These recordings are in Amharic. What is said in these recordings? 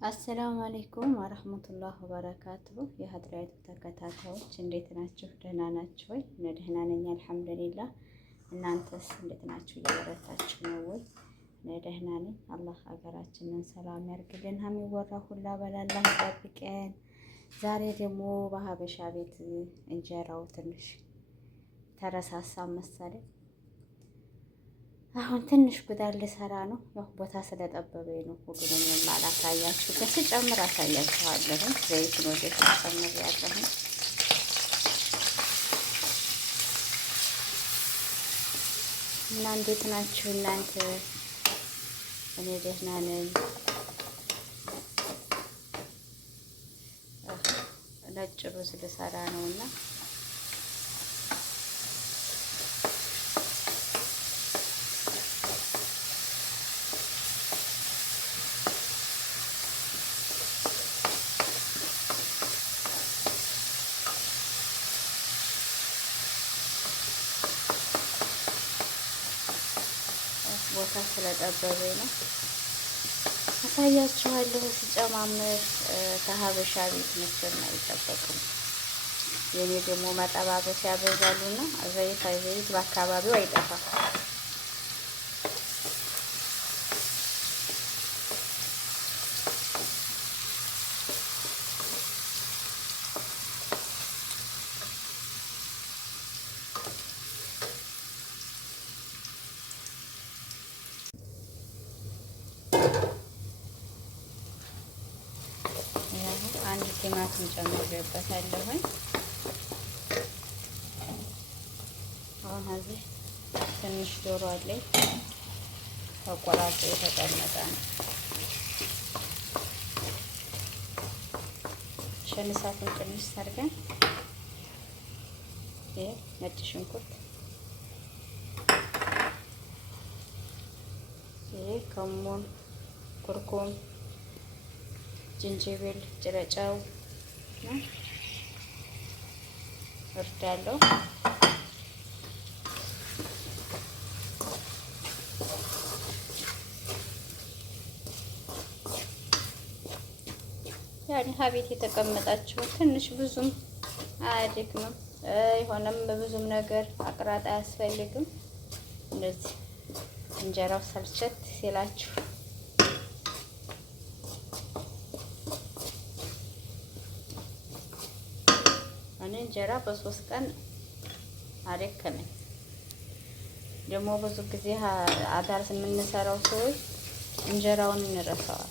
አሰላሙ አለይኩም ወረህመቱላህ ወበረካቱሁ። የሀድራዊት ተከታታዮች እንዴት ናችሁ? ደህና ናችሁ ወይ? እኔ ደህና ነኝ አልሐምዱሊላህ። እናንተስ እንዴት ናችሁ? እየበረታችሁ ነው ወይ? እኔ ደህና ነኝ። አላህ ሀገራችንን ሰላም ያርግልን። የሚወራ ሁላ በላላህ ይጠብቀን። ዛሬ ደግሞ በሀበሻ ቤት እንጀራው ትንሽ ተረሳሳ መሰለኝ። አሁን ትንሽ ጉዳይ ልሰራ ነው። ያው ቦታ ስለጠበበኝ ነው ሁሉንም የማላሳያችሁ፣ ግን ስጨምር አሳያችኋለሁ። ዘይቱን ወደ ጨምር ያለሁ እና እንዴት ናችሁ እናንተ? እኔ ደህና ነኝ። ነጭ ሩዝ ልሰራ ነውና ቦታ ስለጠበበኝ ነው። አሳያችኋለሁ ሲጨማምር። ከሀበሻ ቤት መቼም አይጠበቅም። የኔ ደግሞ መጠባበስ ያበዛሉና ዘይት በአካባቢው አይጠፋም። አንድ ቲማቲም ጨምሬበታለሁ። አሁን እዚህ ትንሽ ዶሮ አለኝ ተቆራርጦ የተቀመጠ ነው። እሳቱን ቅንስ አድርገን ነጭ ሽንኩርት፣ ከሙን፣ ኩርኩም፣ ዝንጅብል፣ ጭረጫው እርዳለሁ። ያኔ ሀቤት የተቀመጣችሁ ትንሽ ብዙም አያደክምም፣ የሆነም ብዙም ነገር አቅራጥ አያስፈልግም። እንደዚህ እንጀራው ሰልቸት ሲላችሁ እንጀራ በ3 ቀን አደከመኝ። ደግሞ ብዙ ጊዜ አዳር የምንሰራው ሰዎች እንጀራውን እንረሳዋል።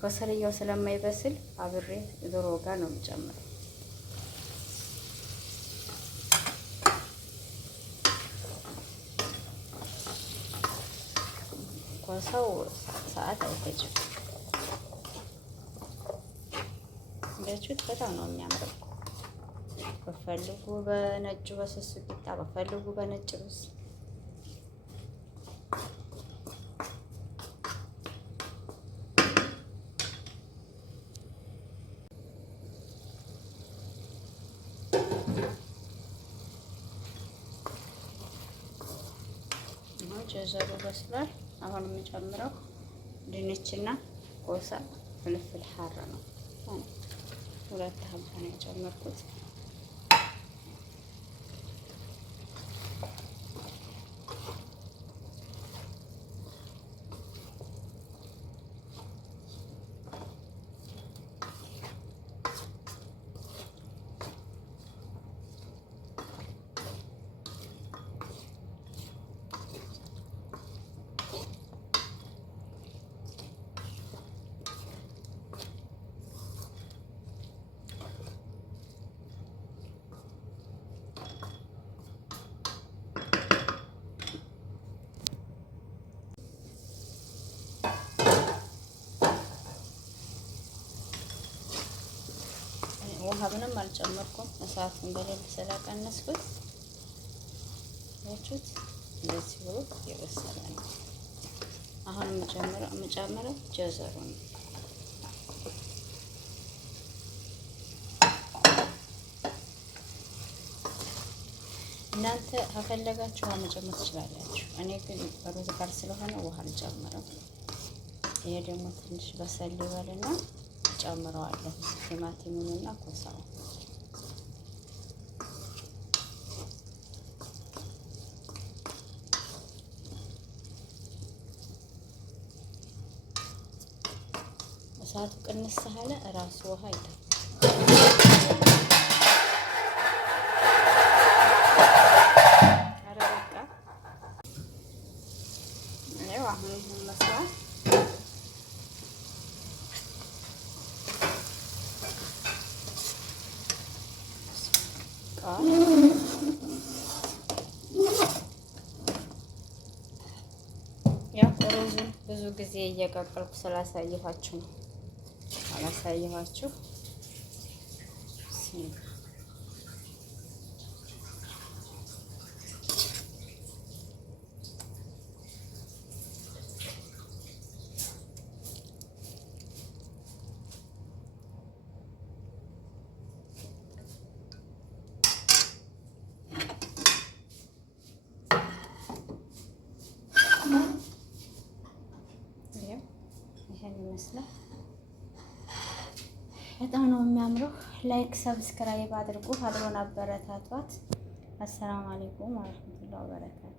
በሰልያው ስለማይበስል አብሬ ዶሮ ጋር ነው የምጨምረው። ኮሳው ሰዓት አይፈጅም። እንደችሁት በጣም ነው የሚያምረው። በፈልጉ በነጭ በስሱ ቂጣ፣ በፈልጉ በነጭ ሩዝ። ጀዘሩ በስሏል። አሁን የምጨምረው ድንችና ኮሳ ፍልፍል ሐር ነው። 2 ሀባ ነው የጨመርኩት። ውሃ ምንም አልጨመርኩም። እሳቱን በደንብ ስለቀነስኩት ያችሁት እንደዚህ ብሎ የበሰለ ነው። አሁን የምጨምረው ጀዘሩን ነው። እናንተ ከፈለጋችሁ ውሃ መጨመር ትችላላችሁ። እኔ ግን ሩዝ ጋር ስለሆነ ውሃ አልጨምርም። ይሄ ደግሞ ትንሽ በሰል ይበልና ጨምረዋለሁ ቲማቲሙንና ኮሳው። እሳቱ ቅንስ ካለ እራሱ ውሃ ይጠፋል። አሁን መስራት ያው ሩዙን ብዙ ጊዜ እየቀቀልኩ ስላሳየኋችሁ ነው። አላሳየኋችሁ ይሄን ይመስላል። በጣም ነው የሚያምረው። ላይክ ሰብስክራይብ አድርጉ፣ አድሮን አበረታቷት። አሰላሙ አለይኩም ወራህመቱላሂ ወበረካቱ።